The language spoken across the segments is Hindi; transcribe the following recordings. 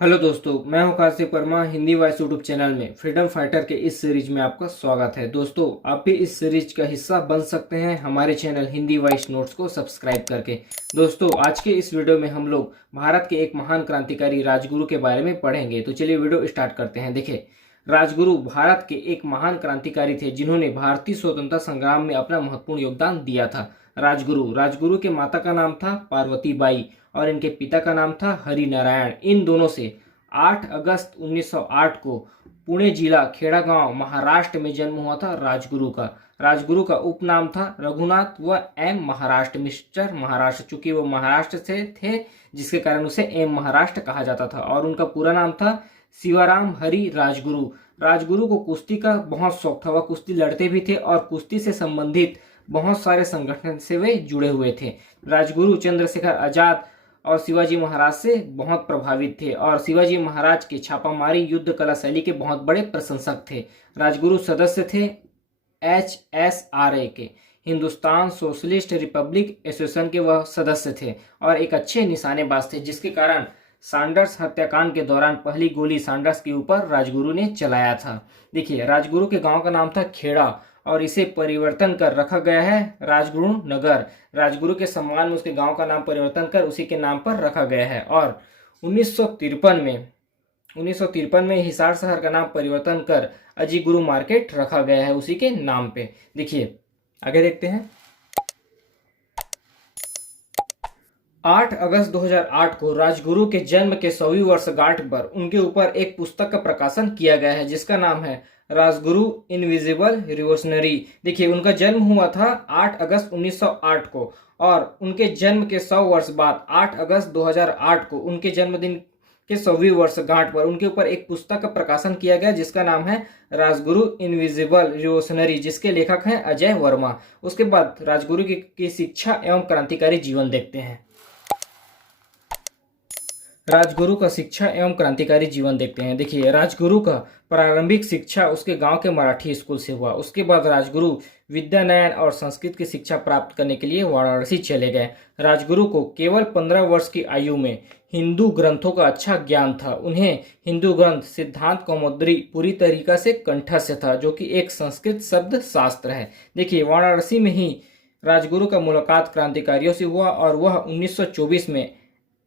हेलो दोस्तों, मैं हूं Kartik Verma. Hindi voice YouTube channel में फ्रीडम फाइटर के इस सीरीज में आपका स्वागत है। दोस्तों, आप भी इस सीरीज का हिस्सा बन सकते हैं हमारे चैनल हिंदी वॉइस नोट्स को सब्सक्राइब करके। दोस्तों, आज के इस वीडियो में हम लोग भारत के एक महान क्रांतिकारी राजगुरु के बारे में पढ़ेंगे। तो चलिए वीडियो स्टार्ट करते हैं। देखिए, राजगुरु भारत के एक महान क्रांतिकारी थे जिन्होंने भारतीय स्वतंत्रता संग्राम में अपना महत्वपूर्ण योगदान दिया था। राजगुरु के माता का नाम था पार्वती बाई और इनके पिता का नाम था हरि नारायण। इन दोनों से 8 अगस्त 1908 को पुणे जिला खेड़ा गांव महाराष्ट्र में जन्म हुआ था राजगुरु का उपनाम था रघुनाथ व एम महाराष्ट्र, मिस्टर महाराष्ट्र, चूंकि वो महाराष्ट्र से थे जिसके कारण उसे एम महाराष्ट्र कहा जाता था। और उनका पूरा नाम था शिवाराम हरि राजगुरु। राजगुरु को कुश्ती का बहुत शौक था, वह कुश्ती लड़ते भी थे और कुश्ती से संबंधित बहुत सारे संगठन से वे जुड़े हुए थे। राजगुरु चंद्रशेखर आजाद और शिवाजी महाराज से बहुत प्रभावित थे और शिवाजी महाराज के छापामारी युद्ध कला शैली के बहुत बड़े प्रशंसक थे। राजगुरु सदस्य थे HSRA के, हिंदुस्तान सोशलिस्ट रिपब्लिक एसोसिएशन के वह सदस्य थे और एक अच्छे निशानेबाज थे, जिसके कारण सैंडर्स हत्याकांड के दौरान पहली गोली सैंडर्स के ऊपर राजगुरु ने चलाया था। देखिए, राजगुरु के गांव का नाम था खेड़ा और इसे परिवर्तन कर रखा गया है राजगुरु नगर। राजगुरु के सम्मान में उसके गांव का नाम परिवर्तन कर उसी के नाम पर रखा गया है। और 1953 में हिसार शहर का नाम परिवर्तन कर अजीगुरु मार्केट रखा गया है उसी के नाम पे। देखिए, आगे देखते हैं। 8 अगस्त 2008 को राजगुरु के जन्म के 100वीं वर्षगांठ पर उनके ऊपर एक पुस्तक का प्रकाशन किया गया है जिसका नाम है राजगुरु इनविजिबल रिवोल्यूशनरी। देखिए, उनका जन्म हुआ था 8 अगस्त 1908 को और उनके जन्म के 100 वर्ष बाद 8 अगस्त 2008 को उनके जन्मदिन के 100वीं वर्षगांठ पर उनके ऊपर एक पुस्तक का प्रकाशन किया गया जिसका नाम है राजगुरु इनविजिबल रिवोल्यूशनरी, जिसके लेखक हैं अजय वर्मा। उसके बाद राजगुरु की शिक्षा एवं क्रांतिकारी जीवन देखते हैं। राजगुरु का शिक्षा एवं क्रांतिकारी जीवन देखते हैं। देखिए, राजगुरु का प्रारंभिक शिक्षा उसके गांव के मराठी स्कूल से हुआ। उसके बाद राजगुरु विद्यानयन और संस्कृत की शिक्षा प्राप्त करने के लिए वाराणसी चले गए। राजगुरु को केवल 15 वर्ष की आयु में हिंदू ग्रंथों का अच्छा ज्ञान था। उन्हें हिंदू ग्रंथ सिद्धांत कौमुदी पूरी तरीका से कंठस्थ था, जो कि एक संस्कृत शब्द शास्त्र है। देखिए, वाराणसी में ही राजगुरु का मुलाकात क्रांतिकारियों से हुआ और वह 1924 में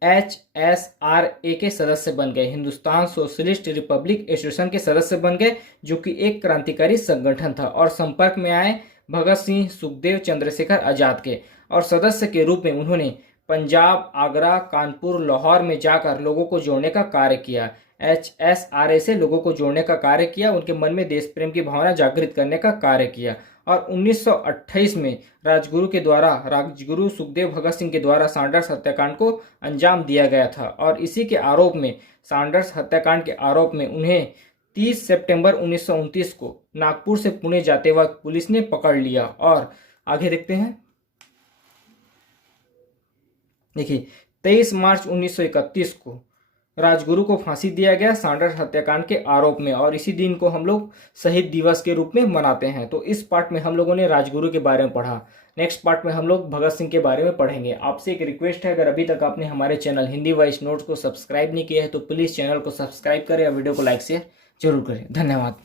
HSRA के सदस्य बन गए, हिंदुस्तान सोशलिस्ट रिपब्लिक एसोसिएशन के सदस्य बन गए, जो कि एक क्रांतिकारी संगठन था। और संपर्क में आए भगत सिंह, सुखदेव, चंद्रशेखर आजाद के और सदस्य के रूप में उन्होंने पंजाब, आगरा, कानपुर, लाहौर में जाकर लोगों को जोड़ने का कार्य किया। HSRA से लोगों को जोड़ने का कार्य किया, उनके मन में देश प्रेम की भावना जागृत करने का कार्य किया। और 1928 में राजगुरु सुखदेव भगत सिंह के द्वारा सैंडर्स हत्याकांड को अंजाम दिया गया था और इसी के आरोप में, सैंडर्स हत्याकांड के आरोप में उन्हें 30 सितंबर 1929 को नागपुर से पुणे जाते वक्त पुलिस ने पकड़ लिया। और आगे देखते हैं। देखिए, 23 मार्च 1931 को राजगुरु को फांसी दिया गया सैंडर्स हत्याकांड के आरोप में और इसी दिन को हम लोग शहीद दिवस के रूप में मनाते हैं। तो इस पार्ट में हम लोगों ने राजगुरु के बारे में पढ़ा। नेक्स्ट पार्ट में हम लोग भगत सिंह के बारे में पढ़ेंगे। आपसे एक रिक्वेस्ट है, अगर अभी तक आपने हमारे चैनल हिंदी वॉइस नोट्स को सब्सक्राइब नहीं किया है तो प्लीज़ चैनल को सब्सक्राइब करें और वीडियो को लाइक शेयर जरूर करें। धन्यवाद।